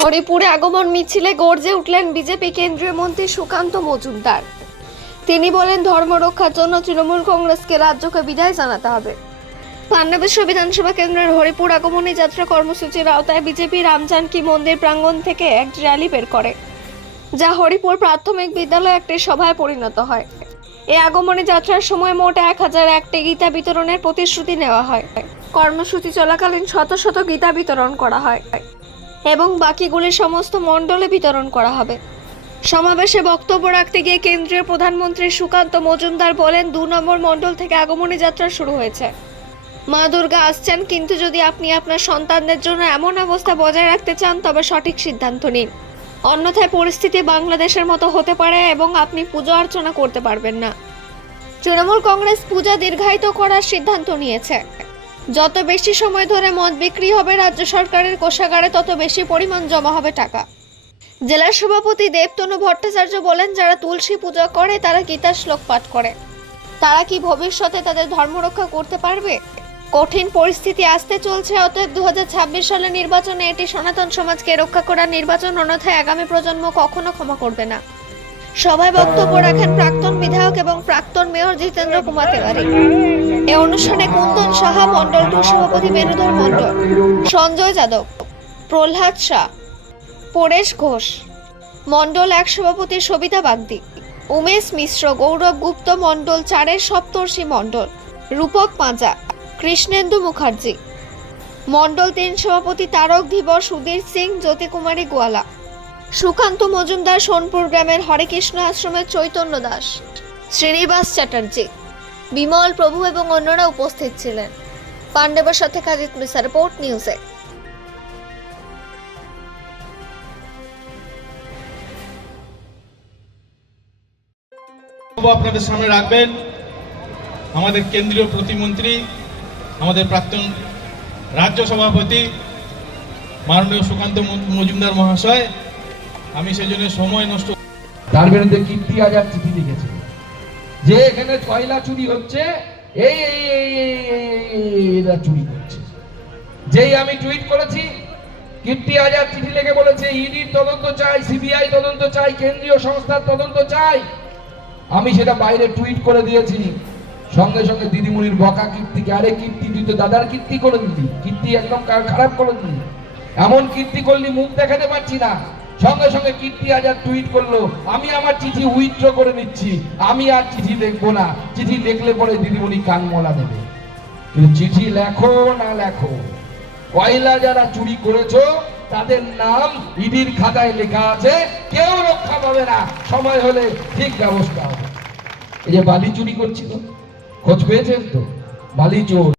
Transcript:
হরিপুরে আগমন মিছিলে গর্জে উঠলেন বিজেপি কেন্দ্রীয় মন্ত্রী সুকান্ত মজুমদার। তিনি বলেন, ধর্ম রক্ষার জন্য তৃণমূল কংগ্রেসকে রাজ্যকে বিদায় জানাতে হবে। পান্ডবেশ্ব বিধানসভা কেন্দ্রের হরিপুর আগমনী যাত্রা কর্মসূচির আওতায় বিজেপি রামজানকী মন্দির প্রাঙ্গণ থেকে এক র্যালি বের করে, যা হরিপুর প্রাথমিক বিদ্যালয়ে একটি সভায় পরিণত হয়। এই আগমনী যাত্রার সময় মোট এক হাজার একটি গীতা বিতরণের প্রতিশ্রুতি নেওয়া হয়। কর্মসূচি চলাকালীন শত শত গীতা বিতরণ করা হয় এবং বাকিগুলি সমস্ত মণ্ডলে বিতরণ করা হবে। সমাবেশে বক্তব্য রাখতে গিয়ে কেন্দ্রীয় প্রধানমন্ত্রী সুকান্ত মজুমদার বলেন, দু নম্বর মণ্ডল থেকে আগমনী যাত্রা শুরু হয়েছে। মা দুর্গা আসছেন, কিন্তু যদি আপনি আপনার সন্তানদের জন্য এমন অবস্থা বজায় রাখতে চান, তবে সঠিক সিদ্ধান্ত নিন। অন্যথায় পরিস্থিতি বাংলাদেশের মতো হতে পারে এবং আপনি পুজো অর্চনা করতে পারবেন না। তৃণমূল কংগ্রেস পূজা দীর্ঘায়িত করার সিদ্ধান্ত নিয়েছে। যত বেশি সময় ধরে মদ বিক্রি হবে রাজ্য সরকারের কোষাগারে, তত বেশি পরিমাণ জমা হবে টাকা। জেলা সভাপতি দেবতনু ভট্টাচার্য বলেন, যারা তুলসী পূজা করে, তারা গীতা শ্লোক পাঠ করে। তারা কি ভবিষ্যতে তাদের ধর্ম রক্ষা করতে পারবে? কঠিন পরিস্থিতি আসতে চলছে, অতএব দুহাজার ছাব্বিশ সালে নির্বাচনে এটি সনাতন সমাজকে রক্ষা করার নির্বাচন অন্যথায় আগামী প্রজন্ম কখনো ক্ষমা করবে না। সভায় বক্তব্য রাখেন প্রাক্তন বিধায়ক এবং প্রাক্তন মেয়র জিতেন্দ্র কুমার তেওয়ারি। এ অনুষ্ঠানে কুন্দন সাহা মন্ডল সভাপতি বেনুধর মন্ডল সঞ্জয় যাদব, প্রহ্লাদ শাহ, পরেশ ঘোষ মন্ডল এক সভাপতি সবিতা বাগদি, উমেশ মিশ্র, গৌরব গুপ্ত মন্ডল চারের সপ্তর্ষি মন্ডল রূপক পাঁজা, কৃষ্ণেন্দু মুখার্জি মন্ডল তিন সভাপতি তারক ধীবর, সুধীর সিং, জ্যোতিকুমারী গোয়ালা সুকান্ত মজুমদার সোনপুর গ্রামের হরেকৃষ্ণ আশ্রমের চৈতন্য দাস, শ্রীনিবাস চ্যাটার্জি, বিমল প্রভু এবং অন্যরা উপস্থিত ছিলেন। পাণ্ডবের সাথে কাজিত মিসা রিপোর্ট, নিউজে আপনাদের সামনে রাখবেন, আমাদের কেন্দ্রীয় প্রতিমন্ত্রী, আমাদের প্রাক্তন রাজ্য সভাপতি, মাননীয় সুকান্ত মজুমদার মহাশয় আমি সেজন্য সময় নষ্ট তার বিরুদ্ধে কীর্তি আজাদ চিঠি লিখেছে। যে এখানে কয়লা চুরি হচ্ছে এই, এরা চুরি করছে। যেই আমি টুইট করেছি কীর্তি আজাদ চিঠি লিখে বলেছে ইডির তদন্ত চাই সিবিআই তদন্ত চাই কেন্দ্রীয় সংস্থার তদন্ত চাই। আমি সেটা বাইরে টুইট করে দিয়েছি। সঙ্গে সঙ্গে দিদিমণির বকা কীর্তিকে আরে কীর্তি তুই তো দাদার কীর্তি করে দিলি। কীর্তি একদম খারাপ করে দিলি। এমন কীর্তি করলি মুখ দেখাতে পারছি না। সঙ্গে সঙ্গে কীর্তি আজাদ টুইট করল, আমি আমার চিঠি উইথড্র করে নিচ্ছি। আমি আর চিঠি লিখব না। চিঠি লিখলে পরে দিদিমণি কান মলা দেবে। কিন্তু চিঠি লেখো না লেখো, কয়লা যারা চুরি করেছ, তাদের নাম ইডির খাতায় লেখা আছে। কেউ রক্ষা পাবে না। সময় হলে ঠিক ব্যবস্থা হবে। এই যে বালি চুরি করছিল, খোঁজ পেয়েছেন তো? বালি চোর।